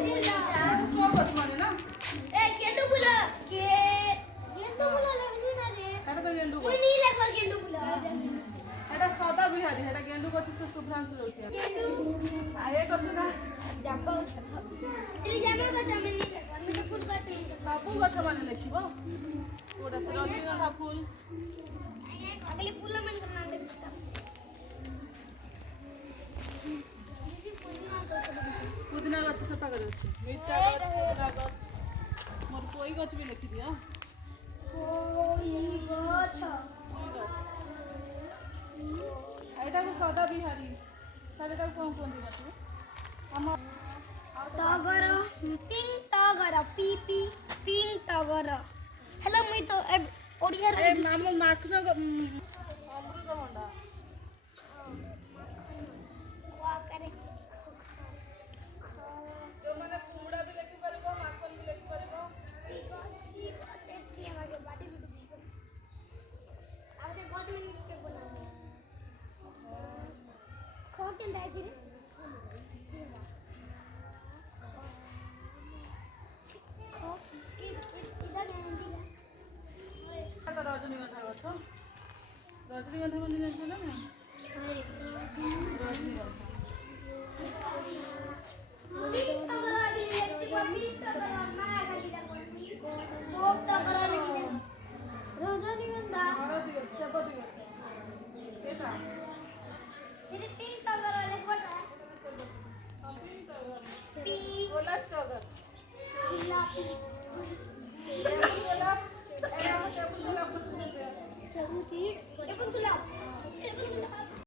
slow गछ माने ना ए गेंडू फूल के गेंडू फूल लगनी ना रे एटा तो गेंडू मुई गछ नी लगवा गेंडू फूल एटा सदा बिहारी एटा गेंडू गछ से शुभ्रांशु जोखिया गेंडू आए गछ ना जाबो तेरी जाबो गछ में नी लगवा मैं तो फूल गछ बाबू गछ माने देखिबो ओडा से रजनीगंधा फूल अगले फूल मन करना दे पुदीना गछ से पागल अछि मिर्चा गछ पुदीना गछ मोर कोई गछ भी लिखि दिया कोई गछ एटा को सदा बिहारी सदा को कोन दिना तू हम turgor pink turgor P pink turgor hello मुई तो ओडिया ए नाम मार्क्स अमृतभंडा जो माने कुमड़ा भी लिखि परबो माखन भी लिखि परबो रजनीगंधा गछ रजनीगंधा माने जानछ ना